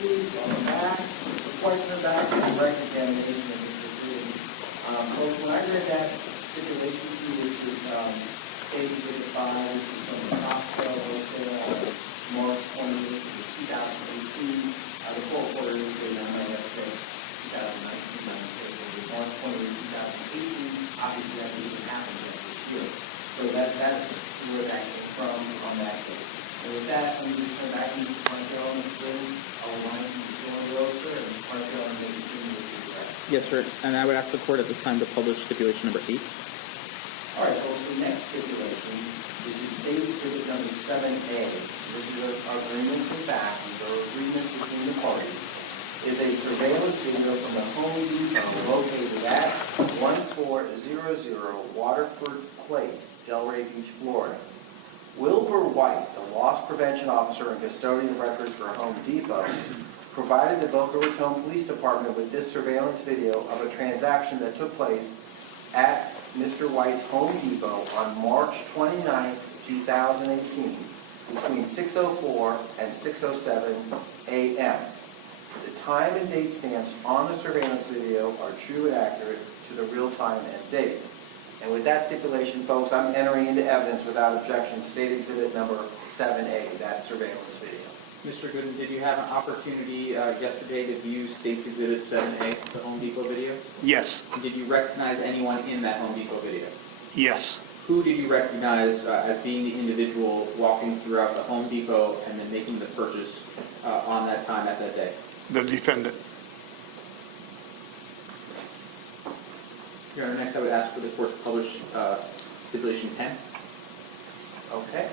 please, on the back, the points in the back, and the direct examination of this proceeding. Folks, when I read that stipulation to you, which was stated with the file, which was from the Costco wholesale on March 28th, 2018, the court order indicated, I might have to say, 2019, March 28th, 2018, obviously that didn't happen yet this year. So that's where that came from on that case. And with that, let me just turn back to Mr. Parkdale on the screen. I'll remind you to join the road, sir, and Parkdale and make continue with your direct. Yes, sir. And I would ask the court at this time to publish stipulation number 8. All right, folks, the next stipulation is the state exhibit number 7A. This is our agreements in fact, these are agreements between the parties. Is a surveillance video from the Home Depot located at 1400 Waterford Place, Delray Beach, Florida. Wilbur White, the loss prevention officer and custodian of records for Home Depot, provided the Boca Raton Police Department with this surveillance video of a transaction that took place at Mr. White's Home Depot on March 29, 2018, between 6:04 and 6:07 a.m. The time and date stamps on the surveillance video are true and accurate to the real time and date. And with that stipulation, folks, I'm entering into evidence without objection state exhibit number 7A, that surveillance video. Mr. Goodin, did you have an opportunity yesterday to view State's Exhibit 7A, the Home Depot video? Yes. And did you recognize anyone in that Home Depot video? Yes. Who did you recognize as being the individual walking throughout the Home Depot and then making the purchase on that time at that day? The defendant. Your Honor, next I would ask for the court to publish stipulation 10. Okay.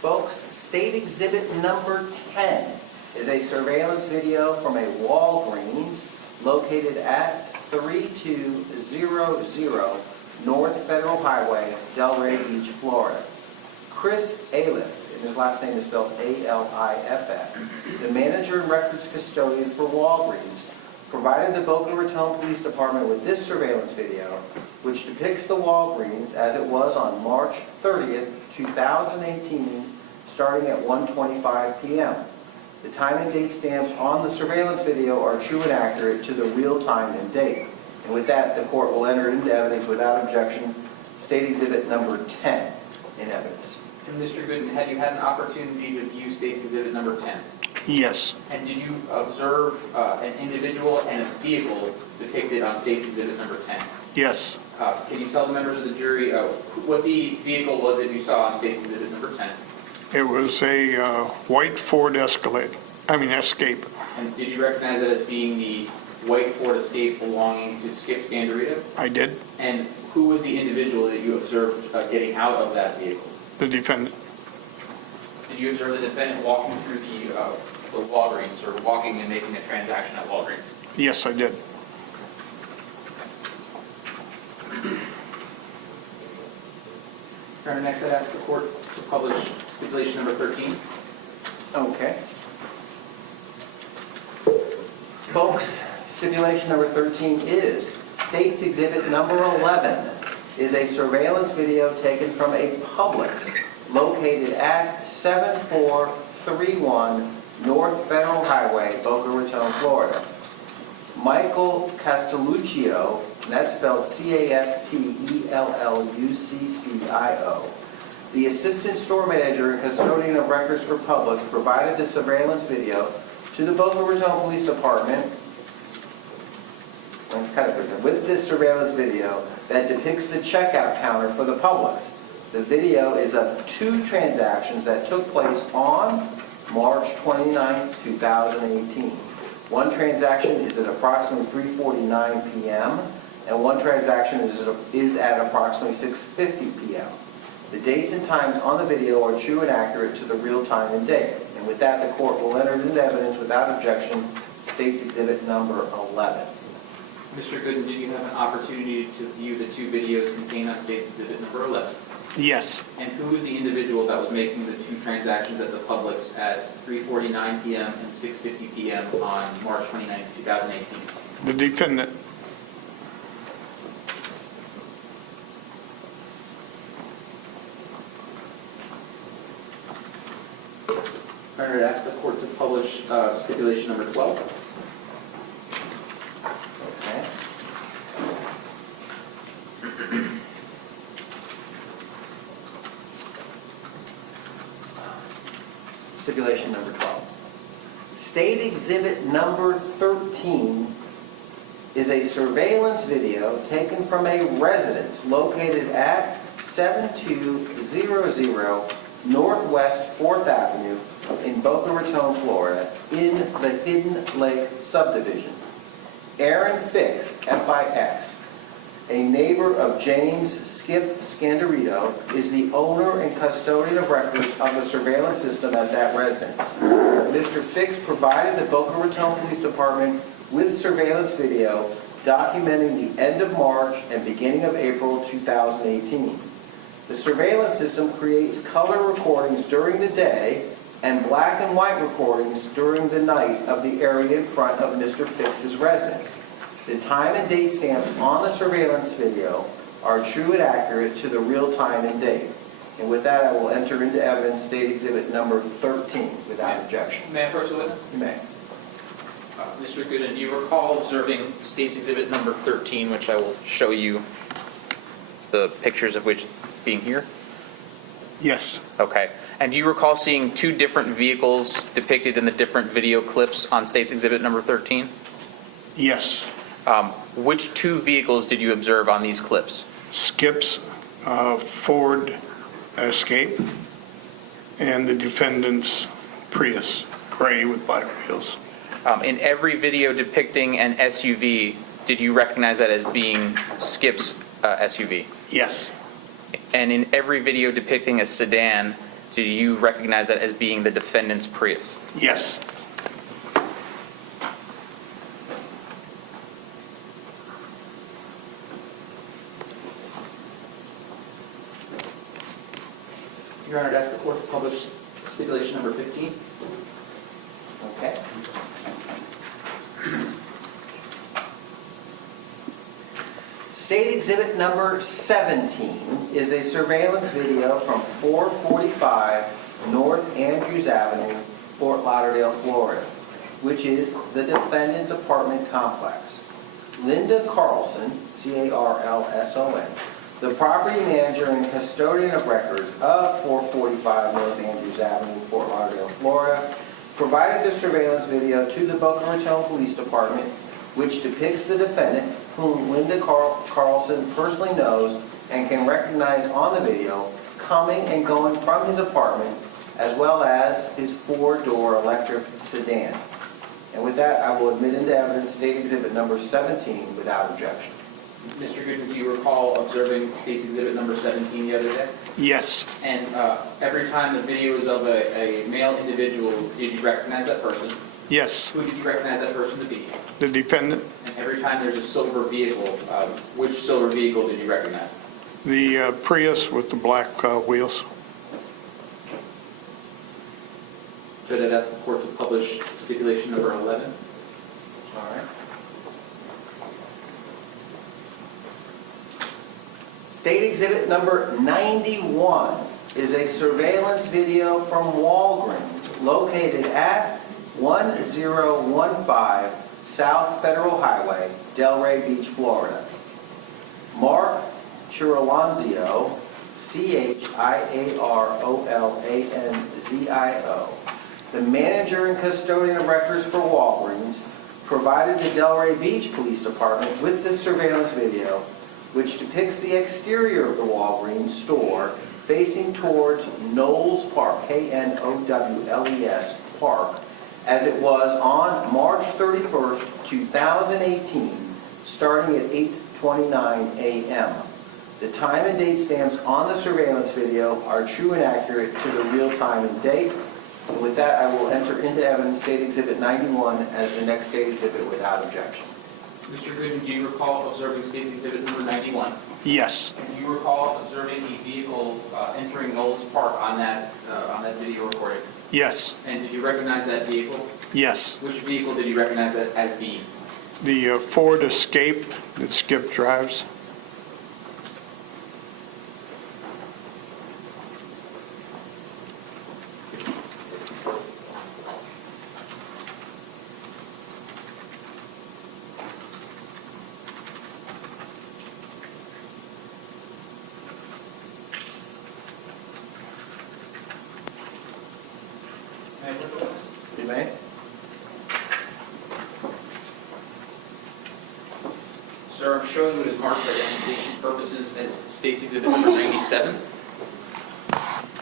Folks, state exhibit number 10 is a surveillance video from a Walgreens located at 3200 North Federal Highway, Delray Beach, Florida. Chris Aliff, and his last name is spelled A-L-I-F-F, the manager and records custodian for Walgreens, provided the Boca Raton Police Department with this surveillance video, which depicts the Walgreens as it was on March 30th, 2018, starting at 1:25 p.m. The time and date stamps on the surveillance video are true and accurate to the real time and date. And with that, the court will enter into evidence without objection state exhibit number 10 in evidence. And Mr. Goodin, had you had an opportunity to view State's Exhibit number 10? Yes. And did you observe an individual and a vehicle depicted on State's Exhibit number 10? Yes. Can you tell the members of the jury what the vehicle was that you saw on State's Exhibit number 10? It was a white Ford Escape. And did you recognize that as being the white Ford Escape belonging to Skip Scandirito? I did. And who was the individual that you observed getting out of that vehicle? The defendant. Did you observe the defendant walking through the Walgreens, or walking and making a transaction at Walgreens? Yes, I did. Your Honor, next I'd ask the court to publish stipulation number 13. Okay. Folks, stipulation number 13 is State's Exhibit number 11 is a surveillance video taken from a Publix located at 7431 North Federal Highway, Boca Raton, Florida. Michael Castelluccio, and that's spelled C-A-S-T-E-L-L-U-C-C-I-O, the assistant store manager and custodian of records for Publix, provided the surveillance video to the Boca Raton Police Department. It's kind of different. With this surveillance video that depicts the checkout counter for the Publix. The video is of two transactions that took place on March 29, 2018. One transaction is at approximately 3:49 p.m. and one transaction is at approximately 6:50 p.m. The dates and times on the video are true and accurate to the real time and date. And with that, the court will enter into evidence without objection State's Exhibit number 11. Mr. Goodin, did you have an opportunity to view the two videos contained on State's Exhibit number 11? Yes. And who was the individual that was making the two transactions at the Publix at 3:49 p.m. and 6:50 p.m. on March 29, 2018? The defendant. I'd ask the court to publish stipulation number 12. Okay. Stipulation number 12. State Exhibit number 13 is a surveillance video taken from a residence located at 7200 Northwest 4th Avenue in Boca Raton, Florida, in the Hidden Lake subdivision. Aaron Fix, F-I-X, a neighbor of James Scandirito, is the owner and custodian of records of the surveillance system at that residence. Mr. Fix provided the Boca Raton Police Department with surveillance video documenting the end of March and beginning of April 2018. The surveillance system creates color recordings during the day and black and white recordings during the night of the area in front of Mr. Fix's residence. The time and date stamps on the surveillance video are true and accurate to the real time and date. And with that, I will enter into evidence State Exhibit number 13 without objection. May I approach the witness? You may. Mr. Goodin, do you recall observing State's Exhibit number 13, which I will show you the pictures of which being here? Yes. Okay. And do you recall seeing two different vehicles depicted in the different video clips on State's Exhibit number 13? Yes. Which two vehicles did you observe on these clips? Skip's Ford Escape and the defendant's Prius, gray with black wheels. In every video depicting an SUV, did you recognize that as being Skip's SUV? Yes. And in every video depicting a sedan, do you recognize that as being the defendant's Prius? Yes. Your Honor, that's the court to publish stipulation number 15. Okay. State Exhibit number 17 is a surveillance video from 445 North Andrews Avenue, Fort Lauderdale, Florida, which is the defendant's apartment complex. Linda Carlson, C-A-R-L-S-O-N, the property manager and custodian of records of 445 North Andrews Avenue, Fort Lauderdale, Florida, provided the surveillance video to the Boca Raton Police Department, which depicts the defendant, whom Linda Carlson personally knows and can recognize on the video, coming and going from his apartment, as well as his four-door electric sedan. And with that, I will admit into evidence State Exhibit number 17 without objection. Mr. Goodin, do you recall observing State's Exhibit number 17 the other day? Yes. And every time the video is of a male individual, did you recognize that person? Yes. Who did you recognize that person to be? The defendant, And every time there's a silver vehicle, which silver vehicle did you recognize? the Prius with the black wheels. So that that's the court to publish stipulation number 11. All right. State Exhibit number 91 is a surveillance video from Walgreens located at 1015 South Federal Highway, Delray Beach, Florida. Mark Chirolanzio, Chirolanzio, the manager and custodian of records for Walgreens, provided the Delray Beach Police Department with this surveillance video, which depicts the exterior of the Walgreens store facing towards Knowles Park, Knowles Park, as it was on March 31st, 2018, starting at 8:29 a.m. The time and date stamps on the surveillance video are true and accurate to the real time and date. And with that, I will enter into evidence State Exhibit 91 as the next State Exhibit without objection. Mr. Goodin, do you recall observing State's Exhibit number 91? Yes. And do you recall observing the vehicle entering Knowles Park on that video recording? Yes. And did you recognize that vehicle? Yes. Which vehicle did you recognize that as being? The Ford Escape that Skip drives. showing you it is marked for identification purposes as State's Exhibit number 97.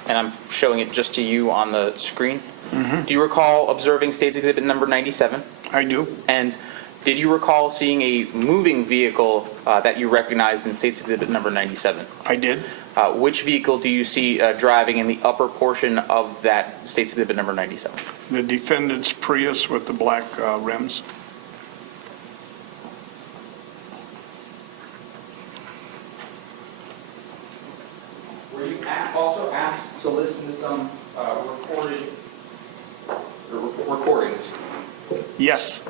And I'm showing it just to you on the screen. Do you recall observing State's Exhibit number 97? I do. And did you recall seeing a moving vehicle that you recognized in State's Exhibit number 97? I did. Which vehicle do you see driving in the upper portion of that State's Exhibit number 97? The defendant's Prius with the black rims. Were you also asked to listen to some recordings? Yes.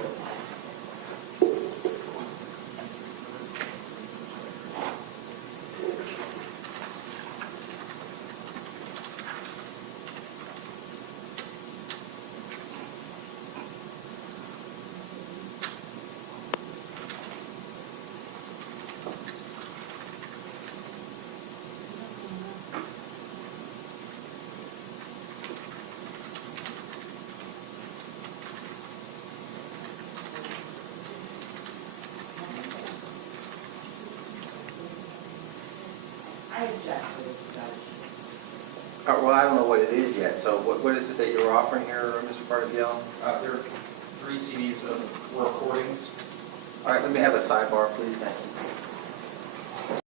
I object to this, Judge. Well, I don't know what it is yet, so what is it that you're offering here, Mr. Bartiello? There are 3 CDs of recordings. All right, let me have a sidebar, please, thank you.